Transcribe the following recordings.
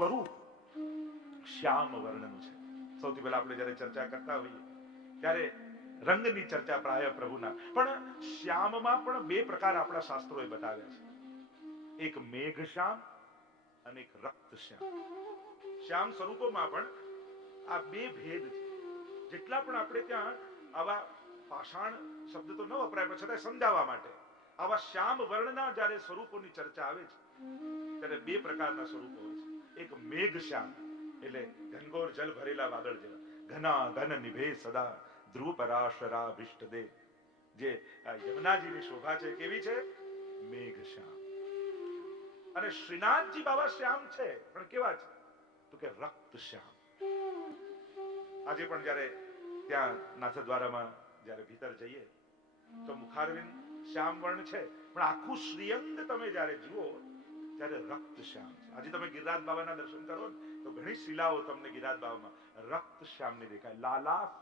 સ્વરૂપ શ્યામ વર્ણનું છે. સૌથી પહેલા આપણે જયારે ચર્ચા કરતા હોઈએ ત્યારે રંગની ચર્ચા પ્રાય પ્રભુના, પણ શ્યામમાં પણ બે પ્રકાર આપણા શાસ્ત્રોએ બતાવ્યા છે. એક મેઘ શ્યામ અને એક રક્ત શ્યામ. શ્યામ સ્વરૂપોમાં પણ આ બે ભેદ છે. જેટલા પણ આપણે ત્યાં આવા પાષાણ શબ્દ તો ન વપરાય, પણ છતાં સમજાવવા માટે આવા શ્યામ વર્ણના જ્યારે સ્વરૂપોની ચર્ચા આવે છે ત્યારે બે પ્રકારના સ્વરૂપો હોય છે. એક મેઘ શ્યામ એટલે ઘનઘોર જલ ભરેલા વાદળ જેવા, ઘના ઘન નિભે સદા ધ્રુવ પરાશરાભિષ્ટ દે. જે યમુનાજીની શોભા છે કેવી છે? મેઘ શ્યામ. અને શ્રીનાથજી બાબા શ્યામ છે, પણ કેવા છે? તો કે રક્ત શ્યામ. આજે પણ જયારે ત્યાં નાથદ્વારામાં જયારે ભીતર જઈએ તો મુખારવિંદ શ્યામ વર્ણ છે, પણ આખું શ્રીઅંગ તમે જયારે જુઓ ત્યારે રક્ત શ્યામ છે. આજે તમે ગિરિરાજ બાબાના દર્શન કરો તો ઘણી શિલાઓ તમને ગિરિરાજ બાબામાં રક્ત શ્યામની દેખાય. લાલાશ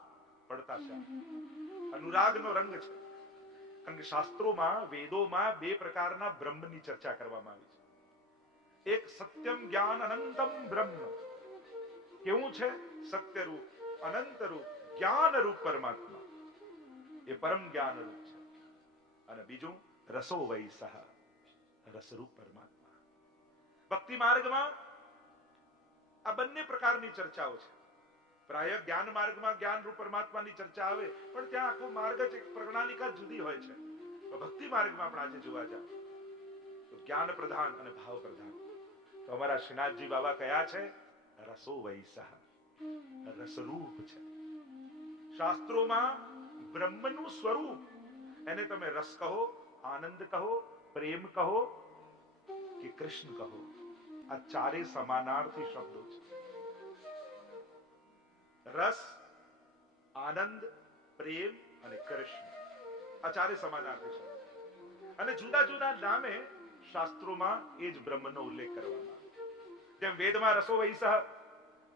પડતા શ્યામ, અનુરાગનો રંગ છે. કારણ કે શાસ્ત્રોમાં, વેદોમાં બે પ્રકારના બ્રહ્મની ચર્ચા કરવામાં આવી છે. એક સત્યમ જ્ઞાન અનંતમ બ્રહ્મ. કેવું છે? સત્ય રૂપ, અનંત રૂપ, જ્ઞાન રૂપ પરમાત્મા, એ પરમ જ્ઞાન રૂપ છે. અને બીજું રસો વૈસહ, રસરૂપ પરમાત્મા. ભક્તિ માર્ગમાં આ બંને પ્રકારની ચર્ચાઓ છે. પ્રાય જ્ઞાન માર્ગમાં જ્ઞાન રૂપ પરમાત્માની ચર્ચા આવે, પણ ત્યાં આખો માર્ગ જ એક પ્રણાલિકા જુદી હોય છે. ભક્તિ માર્ગમાં પણ આજે જોવા જાવ તો જ્ઞાન પ્રધાન અને ભાવ પ્રધાન. તો અમારા શ્રીનાથજી બાબા કયા છે? રસો વૈસહ, રસરૂપ છે. શાસ્ત્રોમાં બ્રહ્મનું સ્વરૂપ, એને તમે રસ કહો, આનંદ કહો, પ્રેમ કહો કે કૃષ્ણ કહો, આ ચારે સમાનાર્થી શબ્દો છે. રસ, આનંદ, પ્રેમ અને કૃષ્ણ, આ ચારે સમાનાર્થી શબ્દો. અને જુદા જુદા નામે શાસ્ત્રોમાં એ જ બ્રહ્મનો ઉલ્લેખ કરવામાં આવે. જેમ વેદમાં રસો વૈસહ,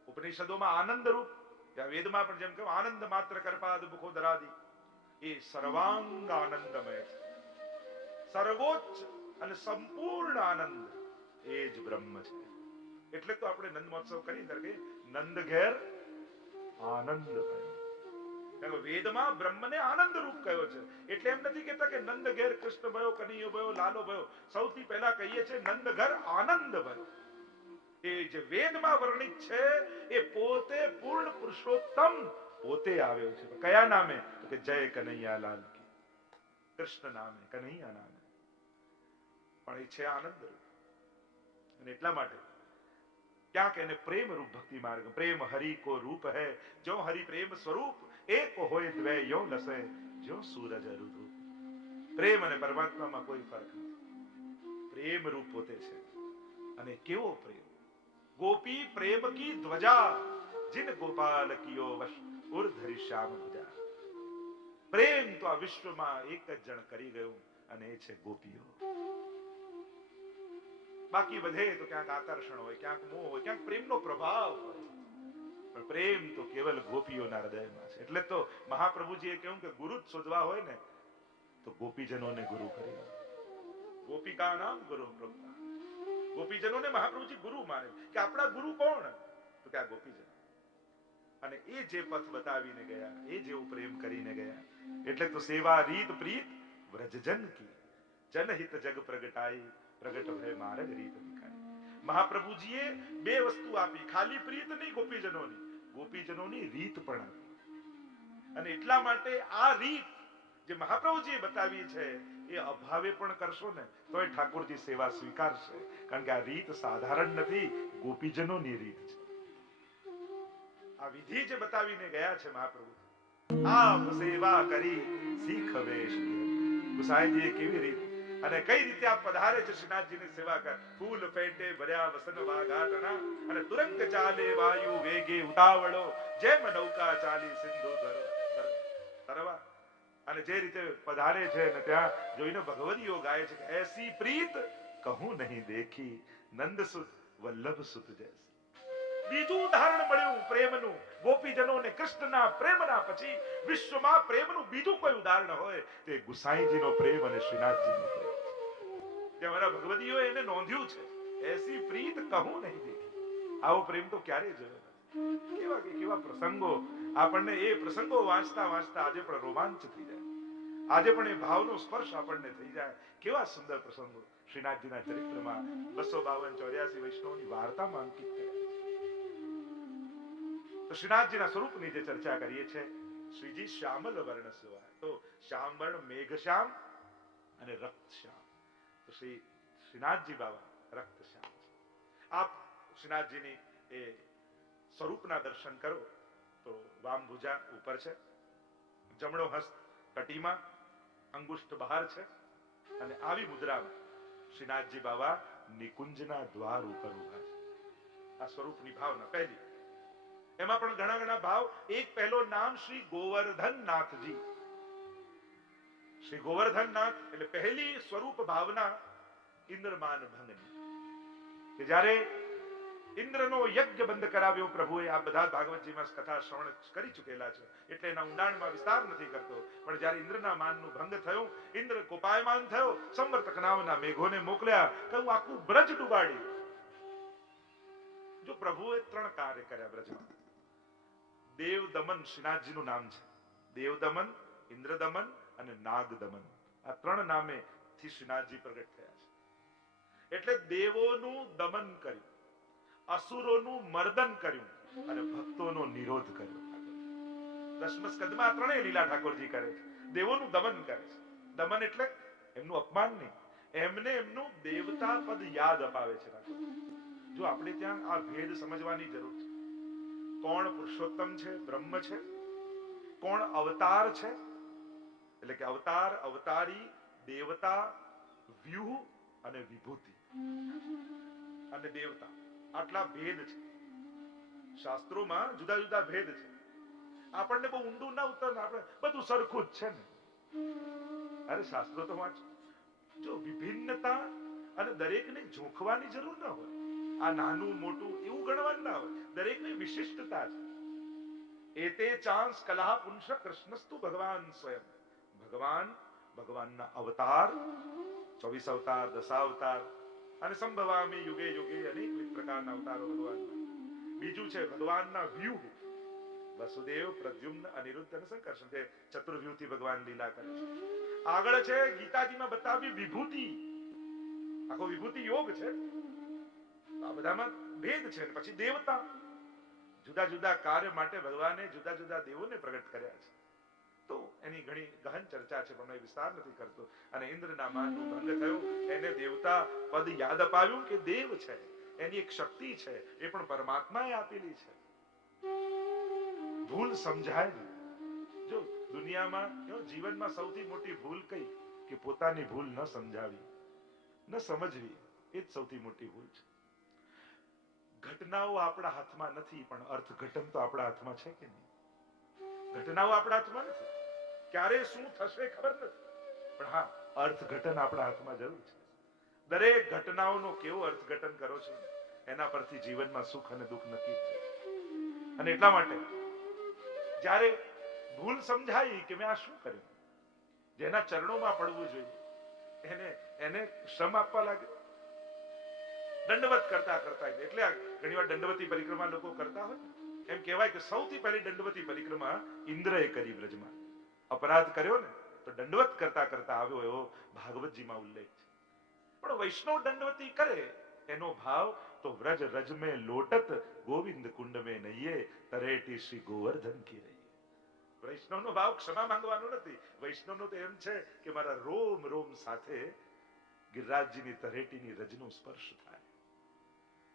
ઉપનિષદોમાં આનંદ રૂપ, ત્યાં વેદમાં પણ જેમ કહ્યું આનંદ માત્ર કરપાદ મુખોદરાદિ, એ સર્વાંગ આનંદમય છે. સર્વોચ્ચ અને સંપૂર્ણ આનંદ એ જ બ્રહ્મ છે. એટલે તો આપણે નંદ મહોત્સવ કરી કે નંદ ઘેર આનંદ ભયો. વેદમાં બ્રહ્મને આનંદ રૂપ કયો છે. એટલે એમ નથી કહેતા કે નંદ ઘેર કૃષ્ણ ભયો, કનૈયો ભયો, લાલો ભયો. સૌથી પહેલા કહીએ છીએ નંદ ઘર આનંદ ભયો. એ જે વેદમાં વર્ણિત છે એ પોતે પૂર્ણ પુરુષોત્તમ પોતે આવ્યો છે. કયા નામે? તો કે જય કનૈયા લાલ કી. કૃષ્ણ નામે, કનૈયા નામે. પણ એ છે આનંદ રૂપ. અને એટલા માટે ક્યાંક એને પ્રેમ રૂપ ભક્તિ માર્ગ. પ્રેમ હરિ કો રૂપ હૈ, જો હરિ પ્રેમ સ્વરૂપ, એક હોય દ્વે યો લસે, જો સૂરજ ઋતુ. પ્રેમ અને પરમાત્મામાં કોઈ ફરક નથી. પ્રેમ રૂપ પોતે છે. અને કેવો પ્રેમ! ગોપી પ્રેમ કી ધ્વજા, जिन गोपाल कियो वश उर्धरि श्याम भुजा. પ્રેમ તો આ વિશ્વમાં એક જ જણ કરી ગયું અને એ છે ગોપીઓ. બાકી બધે તો ક્યાંક આકર્ષણ હોય, ક્યાંક મોહ હોય, ક્યાંક પ્રેમનો પ્રભાવ હોય, પણ પ્રેમ તો કેવલ ગોપીઓના હૃદયમાં છે. એટલે તો મહાપ્રભુજીએ કહ્યું કે ગુરુ જ શોધવા હોય ને તો ગોપીજનોને ગુરુ કરી લો. ગોપિકા નામ ગુરુ પ્રોક્તા. ગોપીજનોને મહાપ્રભુજી ગુરુ માને. કે આપણા ગુરુ કોણ? તો કે આ ગોપીજન. અને એ જે પથ બતાવીને ગયા, એ જેવું પ્રેમ કરીને ગયા. એટલે તો સેવા રીત પ્રીત વ્રજજન કી, જનહિત જગ પ્રગટાઈ, પ્રગટ ભય માર્ગ રીત દિખાઈ. મહાપ્રભુજીએ બે વસ્તુ આપી. ખાલી પ્રીત નહીં ગોપીજનોની, ગોપીજનોની રીત પણ આપી. અને એટલા માટે આ રીત જે મહાપ્રભુજીએ બતાવી છે એ અભાવે પણ કરશો ને તોય ઠાકોરજી સેવા સ્વીકારશે. કારણ કે આ રીત સાધારણ નથી, ગોપીજનોની રીત છે. આ વિધિ જે બતાવીને ગયા છે મહાપ્રભુ, આપ સેવા કરી શીખ વેશ. ગુસાઈજીએ કેવી રીત અને કઈ રીતે આપ પધારે છે શ્રીનાથજીની સેવા કર. ફૂલ પેટે ભર્યા વસન વાઘાટના, અને તુરંગ ચાલે વાયુ વેગે ઉતાવળો, જેમ નૌકા ચાલી સિંધુ તરવા. અને જે રીતે પધારે છે ને ત્યાં જોઈને ભગવદીઓ ગાય છે કે એસી પ્રીત કહું નહીં દેખી, નંદસુત વલ્લભ સુત જૈસી. બીજું ઉદાહરણ મળ્યું પ્રેમનું ગોપીજનો ને કૃષ્ણના પ્રેમના પછી વિશ્વમાં પ્રેમનું બીજું કોઈ ઉદાહરણ હોય તે ગુસાઈજીનો પ્રેમ અને શ્રીનાથજીનો પ્રેમ. તે અમારા ભગવદીઓ એને નોંધ્યું છે, એસી પ્રીત કહું નહીં દેખી. આવો પ્રેમ તો ક્યારેય જોયો નથી. કેવા કે કેવા પ્રસંગો, આપણને એ પ્રસંગો વાંચતા વાંચતા આજે પણ રોમાંચ થઈ જાય, આજે પણ એ ભાવનો સ્પર્શ આપણને થઈ જાય. કેવા સુંદર પ્રસંગો શ્રીનાથજીના ચરિત્રમાં 252-84 વૈષ્ણવની વાર્તામાં અંકિત કર્યા. તો શ્રીનાથજીના સ્વરૂપની જે ચર્ચા કરીએ છીએ, શ્રીજી શ્યામલ વર્ણ સુવાય, તો શ્યામ વર્ણ મેઘ શ્યામ અને રક્ત શ્યામ. તો શ્રીનાથજી બાબા રક્ત શ્યામ છે. આપ શ્રીનાથજીની એ સ્વરૂપના દર્શન કરો તો વામ ભુજા ઉપર છે, જમણો હસ્ત કટીમાં, અંગુષ્ઠ બહાર છે, અને આવી મુદ્રામાં શ્રીનાથજી બાબા નિકુંજના દ્વાર ઉપર ઉભા છે. આ સ્વરૂપની ભાવના પહેલી. એમાં પણ ઘણા ઘણા ભાવ. એક પહેલો નામ શ્રી ગોવર્ધન નાથજી. શ્રી ગોવર્ધન નાથ એટલે પહેલી સ્વરૂપ ભાવના ઇન્દ્રમાન ભંગની, કે જ્યારે ઇન્દ્રનો યજ્ઞ બંધ કરાવ્યો પ્રભુએ. આ બધા ભાગવતજીમાં કથા શ્રવણ કરી ચૂકેલા છે એટલે એના ઊંડાણમાં વિસ્તાર નથી કરતો. પણ જ્યારે ઇન્દ્રના માનનું ભંગ થયું, ઇન્દ્ર કોપાયમાન થયો, સંવર્તક નામના મેઘોને મોકલ્યા, કહ્યું આખું બ્રજ ડૂબાડ્યું. જો પ્રભુએ 3 કાર્ય કર્યા બ્રજમાં. દેવ દમન શ્રીનાથજીનું નામ છે. દેવ દમન, ઇન્દ્ર દમન અને નાગ દમન. આ 3 નામે થી શ્રીનાથજી પ્રગટ થયા છે. એટલે દેવોનું દમન કર્યું, અસુરોનું મર્દન કર્યું અને ભક્તોનો નિરોધ કર્યો. દશમ સ્કંદમાં 3 લીલા ઠાકોરજી કરે છે. દેવોનું દમન કરે છે. દમન એટલે એમનું અપમાન નહીં, એમને એમનું દેવતા પદ યાદ અપાવે છે. જો આપણે ત્યાં આ ભેદ સમજવાની જરૂર છે. કોણ પુરુષોત્તમ છે, બ્રહ્મ છે, કોણ અવતાર છે, એટલે કે અવતાર, અવતારી, દેવતા, વ્યૂહ અને વિભૂતિ અને દેવતા. આટલા ભેદ છે શાસ્ત્રોમાં, જુદા જુદા ભેદ છે. આપણને બહુ ઊંડું ના ઉતર, આપણે બધું સરખું જ છે ને. અરે શાસ્ત્રો તો વાંચો. જો વિભિન્નતા અને દરેકને ઝોંખવાની જરૂર ન હોય. આ નાનું મોટું એવું ગણવાનું ના હોય. દરેકની વિશિષ્ટતા છે. એતે ચાંસ કલા પુંસ કૃષ્ણસ્તુ ભગવાન સ્વયં. ભગવાન, ભગવાનના અવતાર, 24 અવતાર, 10 અવતાર, અને સંભવામી યુગે યુગે અનેક પ્રકારના અવતારો ભગવાનના. બીજું છે ભગવાનના વ્યૂહ, વસુદેવ, પ્રદ્યુમ્ન, અનિરુદ્ધ અને સંકર્ષણ, જે ચતુર્વ્યૂહથી ભગવાન લીલા કરે છે. આગળ છે ગીતાજીમાં બતાવી વિભૂતિ. આખો વિભૂતિ યોગ છે. આ બધામાં ભેદ છે. પછી દેવતા, જુદા જુદા કાર્ય માટે ભગવાને જુદા જુદા દેવોને પ્રગટ કર્યા છે. તો એની ઘણી ગહન ચર્ચા છે, પણ વિસ્તાર નથી કરતો. અને ઇન્દ્રના માનનું ભંગ થયું, એને દેવતા પદ યાદ અપાવ્યું કે દેવ છે, એની એક શક્તિ છે, એ પણ પરમાત્માએ આપેલી છે. ભૂલ સમજાય નહીં. જો દુનિયામાં જીવનમાં સૌથી મોટી ભૂલ કઈ? કે પોતાની ભૂલ ન સમજાવી, ન સમજવી. એ જ સૌથી મોટી ભૂલ છે. ઘટનાઓ આપણા હાથમાં નથી, પણ અર્થઘટન તો આપણા હાથમાં છે કે નહીં? ઘટનાઓ આપણા હાથમાં નથી, ક્યારે શું થશે ખબર નથી, પણ હા, અર્થઘટન આપણા હાથમાં જરૂર છે. દરેક ઘટનાઓનો કેવો અર્થઘટન કરો છો, એના પરથી જીવનમાં સુખ અને દુઃખ નક્કી થાય. અને એટલા માટે જ્યારે ભૂલ સમજાઈ કે મેં આ શું કર્યું, જેના ચરણોમાં પડવું જોઈએ એને શ્રમ આપવા લાગે. દંડવત કરતા કરતા, એટલે ઘણી વાર દંડવતી પરિક્રમા લોકો કરતા હોય, એમ કહેવાય કે સૌથી પહેલી દંડવતી પરિક્રમા ઇન્દ્રએ કરી બ્રજમાં. અપરાધ કર્યો ને તો દંડવત કરતા કરતા આવ્યો, એવો ભાગવતજીમાં ઉલ્લેખ છે. પણ વૈષ્ણવ દંડવતી કરે એનો ભાવ તો વ્રજ રજ में लोटत गोविंद कुंड में नहिए तरेटी श्री गोवर्धन की रही. વૈષ્ણવનો ભાવ ક્ષમા માંગવાનો નથી. વૈષ્ણવનો તો એમ છે કે મારા રોમ રોમ સાથે ગિરિરાજજીની તરેટીની રજનો સ્પર્શ થાય.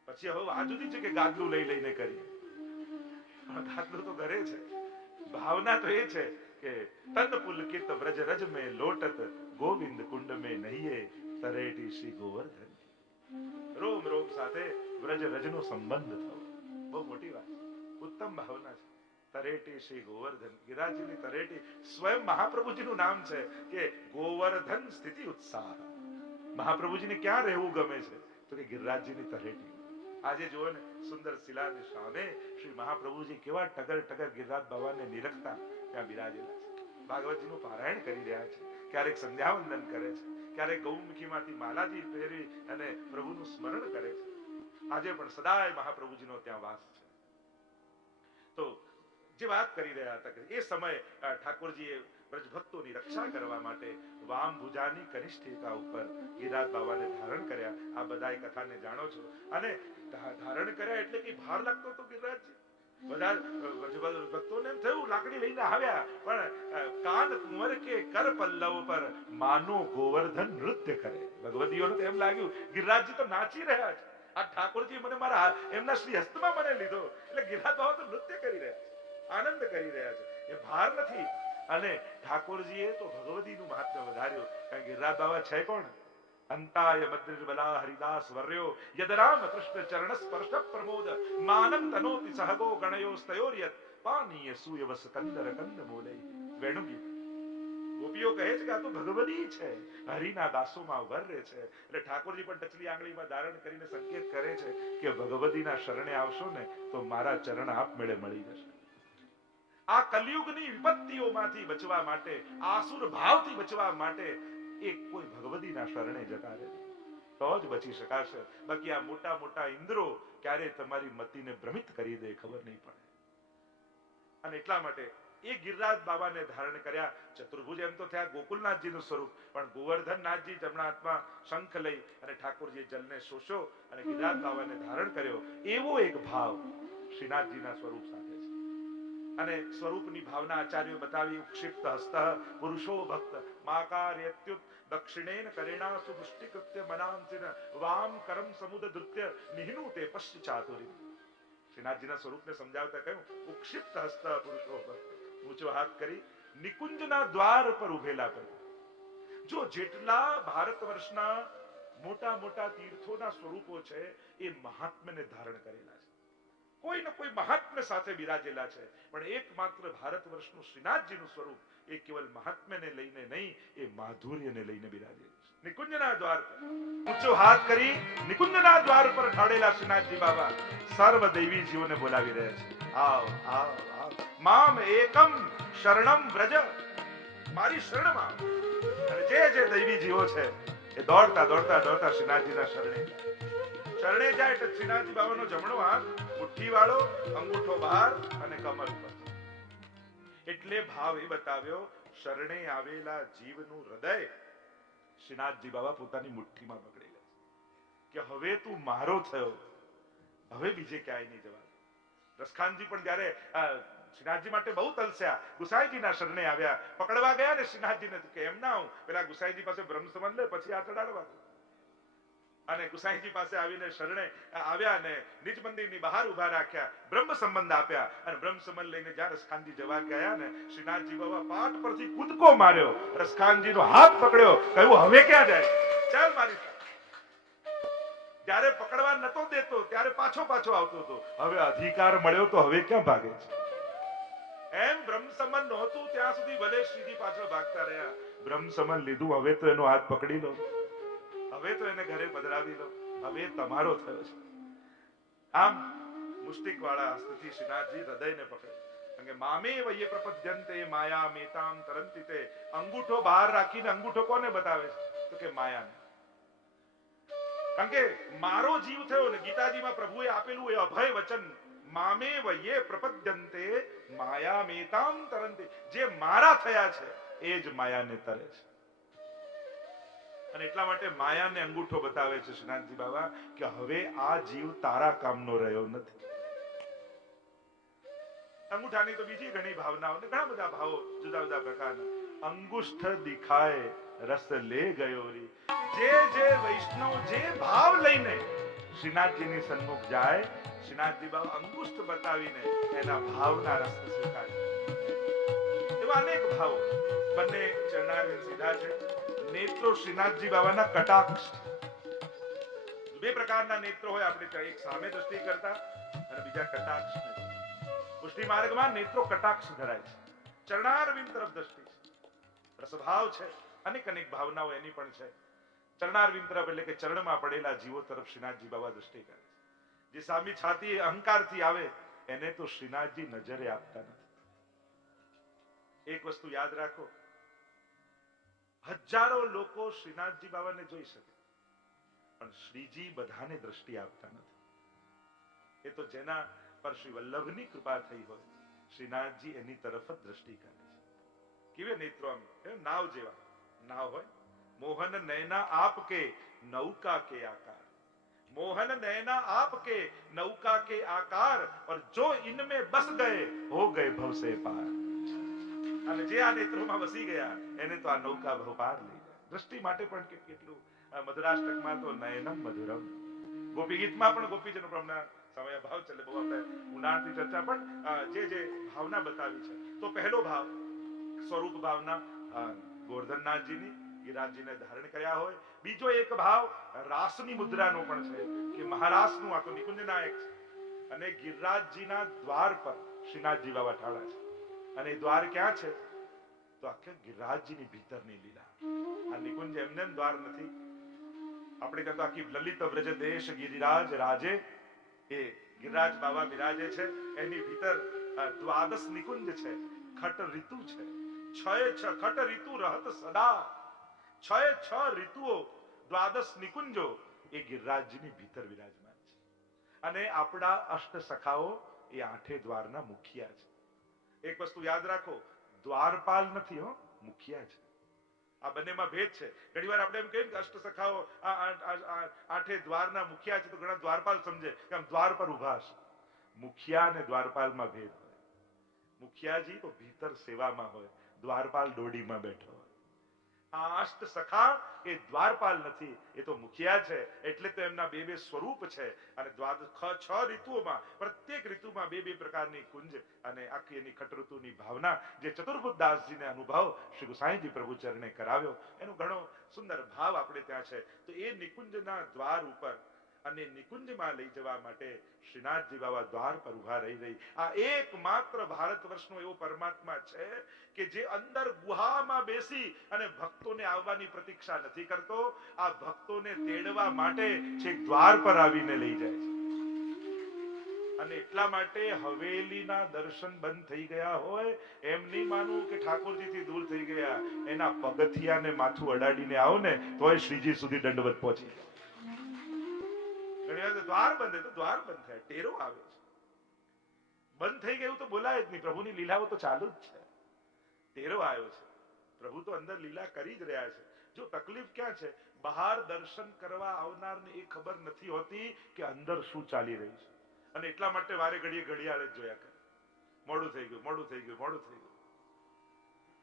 પછી હવે આ જુદી છે કે ગાદલું લઈ લઈને કરીએ, પણ ગાદલું તો ઘરે છે. ભાવના તો એ છે કે તન પુલકિત વ્રજ રજ में लोटत गोविंद कुंड में नहिए તરેટી શ્રી ગોવર્ધન. રોમ રોમ સાથે વ્રજ રજનો સંબંધ થવો બહુ મોટી વાત છે, ઉત્તમ ભાવના છે. તરેટી શ્રી ગોવર્ધન, ગિરિરાજજીની તરેટી. સ્વયં મહાપ્રભુજીનું નામ છે કે ગોવર્ધન સ્થિતિ ઉત્સાહ. મહાપ્રભુજીને ક્યાં રહેવું ગમે છે? તો કે ગિરિરાજજીની તરેટી. આજે જુઓ ને, સુંદર શિલાની સામે શ્રી મહાપ્રભુજી કેવા ટગર ટગર ગિરિરાજ બાબાને નિરખતા ત્યાં બિરાજેલા છે. ભાગવતજીનું પારાયણ કરી રહ્યા છે, ક્યારેક સંધ્યાવંદન કરે છે, ક્યારેક ગૌમુખીમાંથી માલાજી પહેરી અને પ્રભુનું સ્મરણ કરે છે. આજે પણ સદાય મહાપ્રભુજીનો ત્યાં વાસ છે. તો જે વાત કરી રહ્યા હતા કે એ સમયે ઠાકોરજીએ વ્રજભક્તોની રક્ષા કરવા માટે વામ ભુજાની કનિષ્ઠિકા ઉપર ગિરિરાજ બાબાને ધારણ કર્યા. આ બધા કથાને જાણો છો. અને ધારણ કર્યા એટલે કે ભાર લાગતો તો ગિરિરાજજી. બધા ભક્તોને એમ થયું લાકડી લઈને આવ્યા, પણ કાન કુંવર કે કર પલ્લવ પર માનો ગોવર્ધન નૃત્ય કરે. ભગવતીઓને તો એમ લાગ્યું ગિરિરાજજી તો નાચી રહ્યા છે, આ ઠાકોરજી મને મારા એમના શ્રી હસ્તમાં મને લીધો એટલે ગિરિરાજ બાબા તો નૃત્ય કરી રહ્યા છે, આનંદ કરી રહ્યા છે, એ ભાર નથી. અને ઠાકોરજીએ તો ભગવતીનું મહાત્મ્ય વધાર્યું. કારણ કે ગિરિરાજ બાબા છે કોણ? અંતાય મદ્રિર્બલા હરિદાસ વર્યો યદરામ કૃષ્ણ ચરણ સ્પર્શ પ્રમોદ માનમ તનોતિ સહગો ગણયો સ્તયોર્યત પાનીય સુયવસ કંદર કંદ મોલે. વેણુગીત ગોપીઓ કહે છે કે આ તો ભગવતી છે, હરિના દાસોમાં વર્રે છે. એટલે ઠાકોરજી પણ ટચલી આંગળીમાં ધારણ કરીને સંકેત કરે છે કે ભગવતીના શરણે આવશો ને તો મારા ચરણ આપમેળે મળી જશે. આ કલિયુગની વિપત્તિઓમાંથી બચવા માટે, આસુર ભાવથી બચવા માટે એક કોઈ ભગવતીના શરણે જતા રહે તો જ બચી શકાશે. બાકી આ મોટા મોટા ઇન્દ્રો ક્યારે તમારી મતિને ભ્રમિત કરી દે ખબર નહીં પડે. અને એટલા માટે એ ગિરિરાજ બાબાને ધારણ કર્યા. ચતુર્ભુજ એમ તો થયા ગોકુલનાથજીનું સ્વરૂપ, પણ ગોવર્ધનનાથજી જમણા હાથમાં શંખ લઈ અને ઠાકોરજીએ જલને શોષો અને ગિરિરાજ બાબાને ધારણ કર્યો. એવો એક ભાવ શ્રીનાથજીના સ્વરૂપ સાથે છે. અને સ્વરૂપની ભાવના આચાર્યો બતાવી. ઉક્ષિપ્ત હસ્ત પુરુષો ભક્ત માકાર્યત્યુત દક્ષિણેન કરેણા સુપુષ્ટિકૃત્ય મનાંસિન વામ કરમ સમુદ ધૃત્ય નિહનુતે પશ્ચ ચાતુરી. શ્રીનાથજીના સ્વરૂપને સમજાવતા કહ્યું ઉક્ષિપ્ત હસ્ત પુરુષો ભક્ત, ઊંચો હાથ કરી નિકુંજના દ્વાર પર ઉભેલા કર્યું. જો જેટલા ભારત વર્ષના મોટા મોટા તીર્થોના સ્વરૂપો છે એ મહાત્મ્યને ધારણ કરેલા છે, કોઈ ને કોઈ મહાત્મ્ય સાથે બિરાજેલા છે. પણ એકમાત્ર ભારત વર્ષનું શ્રીનાથજીનું સ્વરૂપ એ કેવલ મહાત્મ્યને લઈને નહીં, એ માધુર્યને લઈને બિરાજેલું છે. નિકુંજના દ્વાર પર ઊંચો હાથ કરી નિકુંજના દ્વાર પર ઠાડેલા શ્રીનાથજી બાબા સર્વ દેવી જીવોને બોલાવી રહ્યા છે. આવ આવ આવ મામ એકમ શરણમ વ્રજ, મારી શરણમાં. અને જે દૈવી જીવો છે એ દોડતા દોડતા દોડતા શ્રીનાથજીના શરણે જાય. એટલે શ્રીનાથજી બાબાનો જમણો હાથ મુઠ્ઠી વાળો, અંગૂઠો બહાર અને કમર ઉપર. એટલે ભાવ એ બતાવ્યો શરણે આવેલા જીવનું હૃદય શ્રીનાથજી બાબા પોતાની મુઠ્ઠીમાં પકડી લે કે હવે તું મારો થયો, હવે બીજે ક્યાંય નહીં જવાનું. રસખાનજી પણ જયારે શ્રીનાથજી માટે બહુ તલસ્યા, ગુસાઈજીના શરણે આવ્યા, પકડવા ગયા ને શ્રીનાથજીને કે એમ ના હું પેલા ગુસાઈજી પાસે બ્રહ્મ સંબંધ લે પછી આ ચડાડવા. અને ગુસાઈજી પાસે આવીને શરણે આવ્યા ને નિજ મંદિરની બહાર ઉભા રાખ્યા, બ્રહ્મ સંબંધ આપ્યા. અને બ્રહ્મ સંબંધ લઈને જ્યાં રસખાનજી જવા ગયા ને શ્રીનાથજી બાબા પાટ પરથી કૂદકો માર્યો, રસખાનજીનો હાથ પકડ્યો, કહ્યું હવે ક્યાં જાય, ચાલ મારી સાથે. ત્યારે પકડવા નતો દેતો ત્યારે પાછો આવતો હતો, હવે અધિકાર મળ્યો તો હવે ક્યાં ભાગે છે. એમ બ્રહ્મ સંબંધ નહોતું ત્યાં સુધી ભલે શ્રીજી પાછળ ભાગતા રહ્યા. બ્રહ્મ સંબંધ લીધું, હવે તો એનો હાથ પકડી લો, હવે તો એને ઘરે પધરાવી લો, હવે તમારો થયો છે. આમ મુષ્ટિક વાળા હસ્તથી શ્રીનાથજી હૃદયને પકડે. કારણ કે મામે વયે પ્રપદ્યંતે માયા મેતામ તરંતિ તે. અંગૂઠો બહાર રાખીને અંગૂઠો કોને બતાવે છે? તો કે માયાને. કારણ કે મારો જીવ થયો ને ગીતાજીમાં પ્રભુએ આપેલું એ અભય વચન મામે વયે પ્રપદ્યંતે માયા મેતામ તરંતિ. જે મારા થયા છે એ જ માયાને તરે છે. અને એટલા માટે માયાને અંગૂઠો બતાવે છે શ્રીનાથજી બાબા કે હવે આ જીવ તારા કામનો રહ્યો નથી. અંગૂઠાની તો બીજી ઘણી ભાવનાઓ, ઘણા બધા ભાવો જુદા જુદા પ્રકારના. અંગુષ્ઠ દિખાય રસ લે ગયો રી. જે વૈષ્ણવ જે ભાવ લઈને શ્રીનાથજીની સન્મુખ જાય, શ્રીનાથજી બાબા અંગુષ્ઠ બતાવીને એના ભાવના રસ સ્વીકારે. એવા અનેક ભાવો. બંને ચરણારવિંદ સીધા છે. નેત્રો શ્રીનાથજી બાબાના કટાક્ષ. બે પ્રકારના નેત્રો હોય આપણે, એક સામે દ્રષ્ટિ કરતા અને બીજા કટાક્ષ. પુષ્ટિ માર્ગમાં નેત્રો કટાક્ષ ધરાય છે, ચરણારવિંદ તરફ દ્રષ્ટિ છે. રસભાવ છે, અનેક ભાવનાઓ એની પણ છે. ચરણારવિંદ તરફ એટલે કે ચરણમાં પડેલા જીવો તરફ શ્રીનાથજી બાબા દ્રષ્ટિ કરે છે. જે સામી છાતી અહંકારથી આવે એને તો શ્રીનાથજી નજરે આપતા નથી. એક વસ્તુ યાદ રાખો, હજારો લોકો શ્રીનાથજી બાબાને જોઈ શકે પણ શ્રીજી બધાને દ્રષ્ટિ આપતા નથી. એ તો જેના પર શ્રી વલ્લભની કૃપા થઈ હોય, શ્રીનાથજી એની તરફ જ દ્રષ્ટિ કરે છે. કેવે નેત્રો આમ નાવ જેવા, નાવ હોય, મોહન નૈના આપકે नौका के आकार, मोहन नैना आपके नौका के आकार, और जो इनमें बस गए हो गए भव से पार. અને જે આ નેત્રોમાં વસી ગયા એને તો આ નૌકા ભવ પાર લઈ જાય. દ્રષ્ટિ માટે પણ કેટલું મધુરાષ્ટકમાં તો નયનમ મધુરમ, ગોપી ગીતમાં પણ ગોપીજનો પ્રમાણે સમય ભાવ ચાલે, બહુ આપણે ઊંડાણથી ચર્ચા, પણ જે ભાવના બતાવી છે. તો પહેલો ભાવ સ્વરૂપ ભાવના ગોર્ધનનાથજીની, ગિરિરાજજીને ધારણ કર્યા હોય. બીજો એક ભાવ રાસની મુદ્રાનો પણ છે કે મહારાસનું આ તો નિકુંજના એક છે, અને ગિરિરાજજીના દ્વાર પર શ્રીનાથજી બાબા ઠાળા છે. અને દ્વાર ક્યાં છે? તો આખે ગિરિરાજજીની ભીતરની લીલા. આ નિકુંજ એમને દ્વાર નથી. આપણે કહેતો આખી લલિત વ્રજ દેશ ગિરિરાજ રાજે, એ ગિરિરાજ બાબા બિરાજે છે, એની ભીતર દ્વાદશ નિકુંજ છે, ખટ ઋતુ છે, 6 ખટ ઋતુ રહત સદા, 6 ઋતુઓ, દ્વાદશ નિકુંજો એ ગિરિરાજજીની ભીતર વિરાજમાન છે. અને આપણા અષ્ટ સખાઓ એ 8 દ્વારના મુખિયા છે. એક વસ્તુ યાદ રાખો, દ્વારપાલ નથી હો, મુખિયા છે. આ બંનેમાં ભેદ છે. ઘણી વાર આપણે એમ કહીએ કે અષ્ટ સખાઓ 8 દ્વારના મુખિયા છે, તો ઘણા દ્વારપાલ સમજે કે આમ દ્વાર પર ઉભા છે. મુખિયા અને દ્વારપાલમાં ભેદ હોય. મુખિયાજી તો ભીતર સેવામાં હોય, દ્વારપાલ ડોડીમાં બેઠો હોય. આ અષ્ટ સખા એ દ્વારપાલ નથી, એ તો મુખિયા છે. એટલે તો એમના બે સ્વરૂપ છે. અને 6 ઋતુઓમાં પ્રત્યેક ઋતુમાં બે પ્રકારની કુંજ, અને આખી એની ખટ ઋતુની ભાવના જે ચતુર્ભુજ દાસજીને અનુભવ શ્રી ગુસાઈજી પ્રભુ ચરણે કરાવ્યો, એનો ઘણો સુંદર ભાવ આપણે ત્યાં છે. તો એ નિકુંજના દ્વાર ઉપર અને નિકુંજમાં લઈ જવા માટે શ્રીનાથજી બાબા દ્વાર પર ઉભા રહી. આ એકમાત્ર ભારત વર્ષનો એવો પરમાત્મા છે કે જે અંદર ગુહામાં બેસી અને ભક્તોને આવવાની પ્રતીક્ષા નથી કરતો. આ ભક્તોને તેડવા માટે છેક દ્વાર પર આવીને લઈ જાય છે. અને એટલા માટે હવેલીના દર્શન બંધ થઈ ગયા હોય એમ નહીં માનવું કે ઠાકોરજીથી દૂર થઈ ગયા. એના પગથિયાને માથું અડાડીને આવો ને તોય શ્રીજી સુધી દંડવત પહોંચી જાય. દ્વાર બંધ તો દ્વાર બંધ થાય, ટેરો આવે છે. બંધ થઈ ગયું તો બોલાય જ નહીં, પ્રભુની લીલાઓ તો ચાલુ જ છે. ટેરો આવ્યો છે, પ્રભુ તો અંદર લીલા કરી જ રહ્યા છે. જો તકલીફ ક્યાં છે? બહાર દર્શન કરવા આવનારને એ ખબર નથી હોતી કે અંદર શું ચાલી રહ્યું છે. અને એટલા માટે વારે ઘડીએ ઘડિયાળ જ જોયા કરે, મોડું થઈ ગયું, મોડું થઈ ગયું, મોડું થઈ ગયું.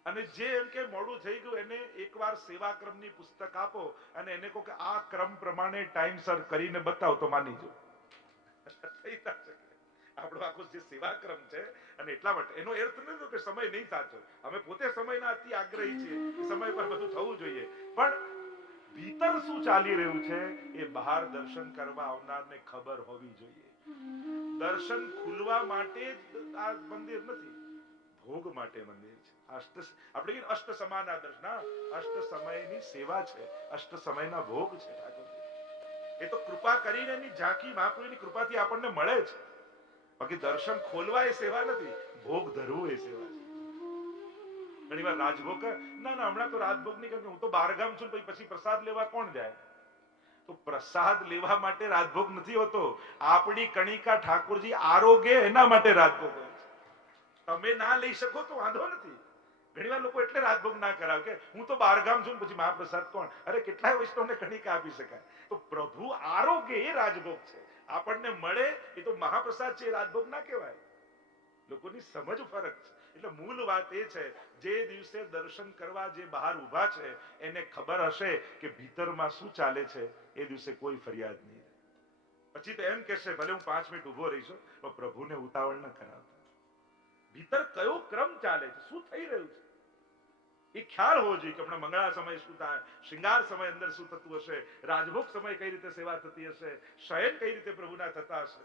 અને જે એમ કે મોડું થઈ ગયું એને એકવાર સેવા ક્રમની પુસ્તક આપો અને એને કહો કે આ ક્રમ પ્રમાણે ટાઈમસર કરીને બતાવો તો માની જો. થઈ ના શકે. આપણો આખો જે સેવા ક્રમ છે, અને એટલા માટે એનો અર્થ નથી કે સમય નહીં સાચો. અમે પોતે સમયના અતિ આગ્રહી છીએ, સમય પર બધું થવું જોઈએ, પણ ભીતર શું ચાલી રહ્યું છે એ બહાર દર્શન કરવા આવનારને ખબર હોવી જોઈએ. દર્શન ખુલવા માટે આ મંદિર નથી, ભોગ માટે મંદિર છે. આપણે અષ્ટ સમાના દર્શન, અષ્ટ સમયની સેવા છે, અષ્ટ સમયના ભોગ છે. ઠાકોરજી એ તો કૃપા કરીને એની ઝાંખી મહાપ્રભુની કૃપાથી આપણને મળે છે. બાકી દર્શન ખોલવા એ સેવા નથી, ભોગ ધરવું એ સેવા છે. ઘણી વાર રાજભોગ, ના હમણાં તો રાજભોગ નહીં, કારણ કે હું તો બહારગામ છું, પછી પ્રસાદ લેવા કોણ જાય? તો પ્રસાદ લેવા માટે રાજભોગ નથી હોતો. આપણી કણિકા ઠાકોરજી આરોગ્ય એના માટે રાજભોગ હોય છે. તમે ના લઈ શકો તો વાંધો નથી. ઘણીવાર લોકો એટલે રાજભોગ ના કરાવે કે હું તો બહારગામ છું, પછી મહાપ્રસાદ કોણ? અરે કેટલાય વૈષ્ણવને કણિકા આપી શકાય. તો પ્રભુ આરોગ્ય એ રાજભોગ છે. આપણને મળે એ તો મહાપ્રસાદ છે, એ રાજભોગ ના કહેવાય. લોકોની સમજ ફરક છે. એટલે મૂળ વાત એ છે, જે દિવસે દર્શન કરવા જે બહાર ઉભા છે એને ખબર હશે કે ભીતરમાં શું ચાલે છે, એ દિવસે કોઈ ફરિયાદ નહીં. પછી તો એમ કહેશે ભલે હું 5 મિનિટ ઉભો રહીશું, પણ પ્રભુને ઉતાવળ ન કરાવતા. ભીતર કયો ક્રમ ચાલે છે, શું થઈ રહ્યું છે એ ખ્યાલ હોવો જોઈએ. કે હમણાં મંગળા સમય શું થાય, શૃંગાર સમય અંદર શું થતું હશે, રાજભોગ સમય કઈ રીતે સેવા થતી હશે, શયન કઈ રીતે પ્રભુના થતા હશે.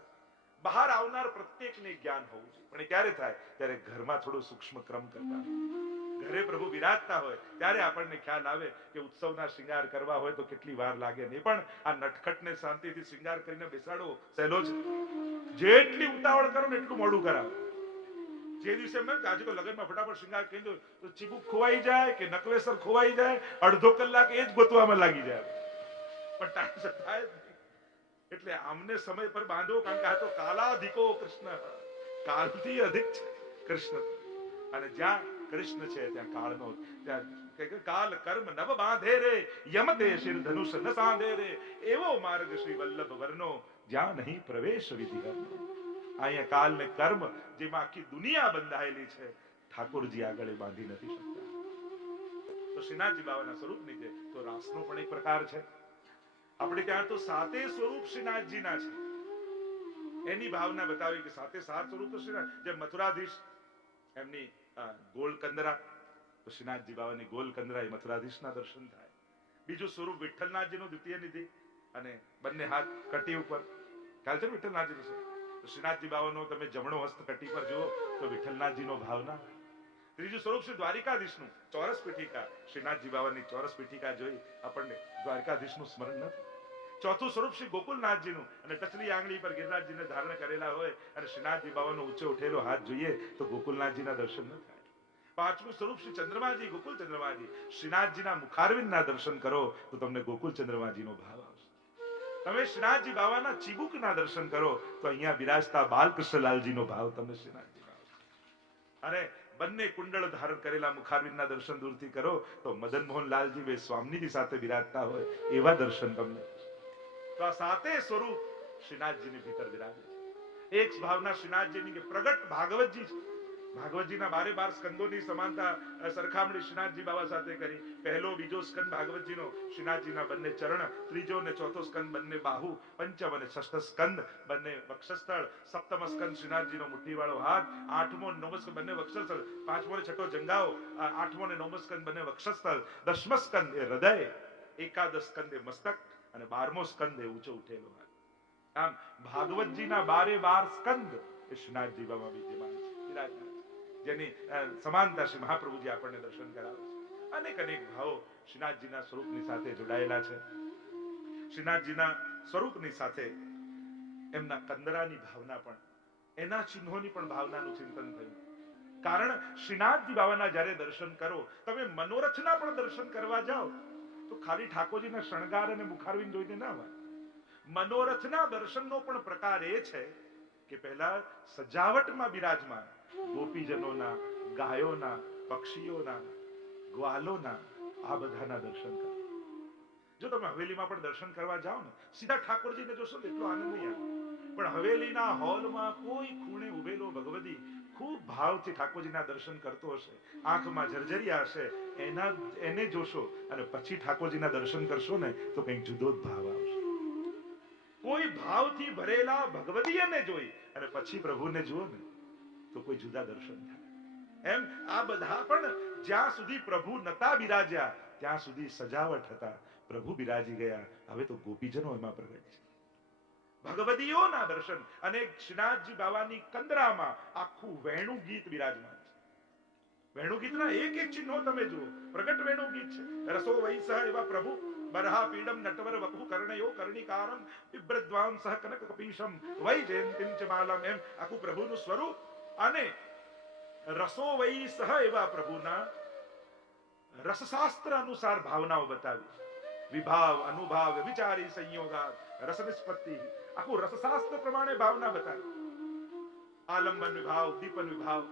બહાર આવનાર પ્રત્યેકને જ્ઞાન હોવું જોઈએ. પણ એ ક્યારે થાય? ત્યારે ઘરમાં થોડો સૂક્ષ્મ ક્રમ કરતા, ઘરે પ્રભુ બિરાજતા હોય ત્યારે આપણને ખ્યાલ આવે કે ઉત્સવના શૃંગાર કરવા હોય તો કેટલી વાર લાગે. નહીં પણ આ નટખટને શાંતિથી શૃંગાર કરીને બેસાડો સહેલો છે. જેટલી ઉતાવળ કરો ને એટલું મોડું કરાવો. જે દિવસે આજે તો લગ્નમાં ફટાફટ શૃંગાર કરી દો તો ચીબુક ખોવાઈ જાય કે નકવેસર ખોવાઈ જાય, અડધો કલાક એ જ ગોતવામાં લાગી જાય, પણ ટાઈમ થાય જ નહીં. એટલે આમને સમય પર બાંધો, કારણ કે આ તો કાલાધિકો કૃષ્ણ, કાલથી અધિક છે કૃષ્ણ. અને જ્યાં કૃષ્ણ છે ત્યાં કાળનો, ત્યાં કાલ કર્મ નવ બાંધે રે, યમતે શિર ધનુષ ન સાંધે રે, એવો માર્ગ શ્રી વલ્લભ વર્ણો, જ્યાં નહીં પ્રવેશ વિધિ હરનો. અહીંયા કાલ ને કર્મ જેમાં આખી દુનિયા બંધાયેલી છે, ઠાકોરજી આગળ બાંધી નથી શકતા. તો શ્રીનાથજી બાબાના સ્વરૂપની છે તો રાસનો પણ એક પ્રકાર છે. આપણે ત્યાં તો સાતે સ્વરૂપ શ્રીનાથજીના છે, એની ભાવના બતાવી કે સાતે સાત સ્વરૂપ તો શ્રીનાથ, જેમ મથુરાધીશ એમની ગોળ કંદરા, તો શ્રીનાથજી બાબાની ગોલ કંદરા એ મથુરાધીશના દર્શન થાય. બીજું સ્વરૂપ વિઠ્ઠલનાથજીનું દ્વિતીય નિધિ, અને બંને હાથ કટી ઉપર, ખ્યાલ છે વિઠ્ઠલનાથજીનું છે. તો શ્રીનાથજી બાબાનો તમે જમણો હસ્ત કટી પર જુઓ તો વિઠ્ઠલનાથજીનો ભાવના. ત્રીજું સ્વરૂપ શ્રી દ્વારિકાધીશનું ચોરસ પીઠિકા, શ્રીનાથજી બાબાની ચોરસ પીઠિકા જોઈ આપણને દ્વારકાધીશનું સ્મરણ નથી. ચોથું સ્વરૂપ શ્રી ગોકુલનાથજીનું, અને ટચલી આંગળી પર ગિરિરાજજીને ધારણ કરેલા હોય અને શ્રીનાથજી બાબાનો ઊંચો ઉઠેલો હાથ જોઈએ તો ગોકુલનાથજીના દર્શન ન થાય. પાંચમું સ્વરૂપ શ્રી ચંદ્રમાજી, ગોકુલ ચંદ્રમાજી, શ્રીનાથજીના મુખારવિંદના દર્શન કરો તો તમને ગોકુલ ચંદ્રમાજીનો ભાવ આવશે. તમે શ્રીનાથજી બાબાના ચીબુકના દર્શન કરો તો અહીંયા બિરાજતા બાલકૃષ્ણલાલજીનો ભાવ તમને શ્રીનાથજી આવશે. અને બંને કુંડળ ધારણ કરેલા મુખારવિંદના દર્શન દૂરથી કરો તો મદન મોહનલાલજી બે સ્વામીની સાથે બિરાજતા હોય એવા દર્શન તમને. તો આ સાતે સ્વરૂપ શ્રીનાથજીની ભીતર બિરાજે છે. એક ભાવના શ્રીનાથજીની કે પ્રગટ ભાગવતજી છે. ભાગવતજીના 12 સ્કંદોની સમાનતા સરખામણી શ્રીનાથજી બાબા સાથે કરી. પહેલો બીજો સ્કંદ ભાગવતજીનો શ્રીનાથજીના બંને ચરણ, ત્રીજો અને ચોથો સ્કંદ બંને બાહુ, પંચમ અને ષષ્ઠ સ્કંદ બંને વક્ષસ્થળ, સપ્તમ સ્કંદ શ્રીનાથજીનો મુઠ્ઠીવાળો હાથ, આઠમો અને નવમો સ્કંદ બંને વક્ષસ્થળ, પાંચમો અને છઠ્ઠો જંઘાઓ, આઠમો અને નવમો સ્કંદ બંને વક્ષસ્થળ, દસમો સ્કંદ એ હૃદય, એકાદશ સ્કંદ એ મસ્તક, અને 12મો સ્કંદ એ ઊંચો ઉઠેલો હાથ. આમ ભાગવતજીના 12 સ્કંદ એ શ્રીનાથજી બાબા વિદ્યમાન છે, વિરાજમાન છે, જેની સમાનતા શ્રી મહાપ્રભુજી આપણને દર્શન કરાવે છે. અનેક અનેક ભાવો શ્રીનાથજીના સ્વરૂપની સાથે જોડાયેલા છે. શ્રીનાથજીના સ્વરૂપની સાથે એમના કંદરાની ભાવના પણ, એના ચિહ્નોની પણ ભાવનાનું ચિંતન થયું. કારણ શ્રીનાથજી બાબાના જ્યારે દર્શન કરો, તમે મનોરથના પણ દર્શન કરવા જાઓ તો ખાલી ઠાકોરજીના શણગાર અને મુખારવિંદ જોઈને ના હોય. મનોરથના દર્શનનો પણ પ્રકાર એ છે કે પહેલા સજાવટમાં બિરાજમાન ગોપીજનોના, ગાયોના, પક્ષીઓના, ગ્વાલોના, આ બધાના દર્શન કરો. જો તમે હવેલીમાં પણ દર્શન કરવા જાઓ ને, સીધા ઠાકોરજીને જોશો તો એટલો આનંદ નહીં આવે. પણ હવેલીના હોલમાં કોઈ ખૂણે ઉભેલો ભગવતી ખૂબ ભાવથી ઠાકોરજીના દર્શન કરતો હશે, આંખમાં જર્જરિયા હશે, એને જોશો અને પછી ઠાકોરજીના દર્શન કરશો ને તો કંઈક જુદો જ ભાવ આવશે. કોઈ ભાવથી ભરેલા ભગવતીને જોઈ અને પછી પ્રભુને જુઓ ને તો કોઈ જુદા દર્શન થાય. એમ આ બધા પણ જ્યાં સુધી પ્રભુ નતા બિરાજ્યા ત્યાં સુધી સજાવટ હતા, પ્રભુ બિરાજી ગયા હવે તો ગોપીજનો એમાં પ્રગટ છે. ભગવતીઓના દર્શન, અને શ્રીનાથજી બાબાની કંદરામાં આખું વેણુ ગીત બિરાજમાન છે. વેણુ ગીતના એક એક ચિહ્નો તમે જુઓ, પ્રગટ વેણુ ગીત છે. રસો વૈસહ એવા પ્રભુ, બરહા પીડમ નટવર વપુ કર્ણયો કર્ણિકારમ વિભ્રદ્વામ સહ કનક કપીશમ વૈ જયંતિમ ચ માલમ. એમ આખું પ્રભુનું સ્વરૂપ. અને રસો વૈસહ એવા પ્રભુના રસશાસ્ત્ર અનુસાર ભાવનાઓ બતાવી. વિભાવ, અનુભાવ, વિચારી સંયોગાત રસ નિષ્પત્તિ, આખું રસશાસ્ત્ર પ્રમાણે ભાવના બતાવી. આલંબન વિભાવ, દીપન વિભાવ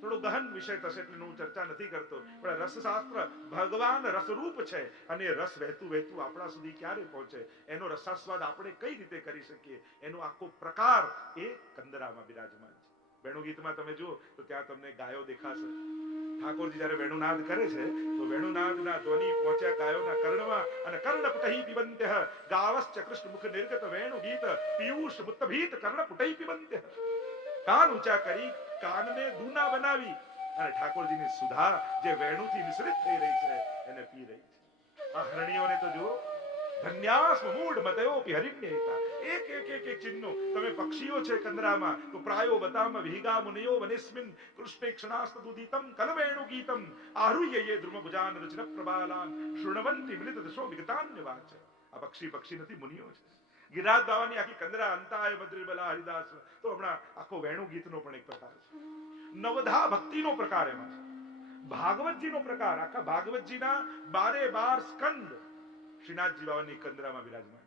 થોડો ગહન વિષય થશે એટલે હું ચર્ચા નથી કરતો, પણ રસશાસ્ત્ર ભગવાન રસરૂપ છે અને રસ વહેતું વહેતું આપણા સુધી ક્યારે પહોંચે, એનો રસાસ્વાદ આપણે કઈ રીતે કરી શકીએ, એનો આખો પ્રકાર એ કંદરામાં બિરાજમાન છે. વેણુગીતમાં તમે જુઓ તો ત્યાં તમને ગાયો દેખાશે. ઠાકોરજી જયારે વેણુનાદ કરે છે તો વેણુનાદના ધ્વનિ પહોંચ્યા ગાયોના કર્ણમાં, અને કર્ણપુટૈ પિબંત્યઃ ગાવશ્ચ કૃષ્ણ મુખ નિર્ગત વેણુ ગીત પિયુષ મુત્તભીત કર્ણપુટૈ પિબંત્યઃ. કાન ઊંચા કરી, કાનને દૂના બનાવી અને ઠાકોરજીની સુધા જે વેણુથી મિશ્રિત થઈ રહી છે એને પી રહી છે. આ હરણીઓને તો જુઓ, ધન્યાસ્મ મૂઢ મતયોપી હરિણ્યતા. એક એક એક એક ચિહ્નો. તમે પક્ષીઓ છે કંદરામાં તો પ્રાયો બતામ વિહિગા મુનિયો વનેસ્મિન કૃષ્ણે ક્ષણાસ્તદુદિતમ કલવેણુ ગીતમ આરુહ્ય યે દ્રુમભુજાન રચન પ્રબાલાન શૃણવંતિ મિલિત દશો વિગતાન્યવાચ. આ પક્ષી નથી, મુનિઓ છે. ગિરિરાજ બાવાની આખી કંદરા અંતાય બદ્રીબલા હરિદાસ. તો હમણાં આખો વેણુ ગીતનો પણ એક પ્રકાર છે. નવધા ભક્તિનો પ્રકાર એમાં છે. ભાગવતજીનો પ્રકાર, આખા ભાગવતજીના 12 સ્કંદ શ્રીનાથજી બાવાની કંદરામાં બિરાજમાન.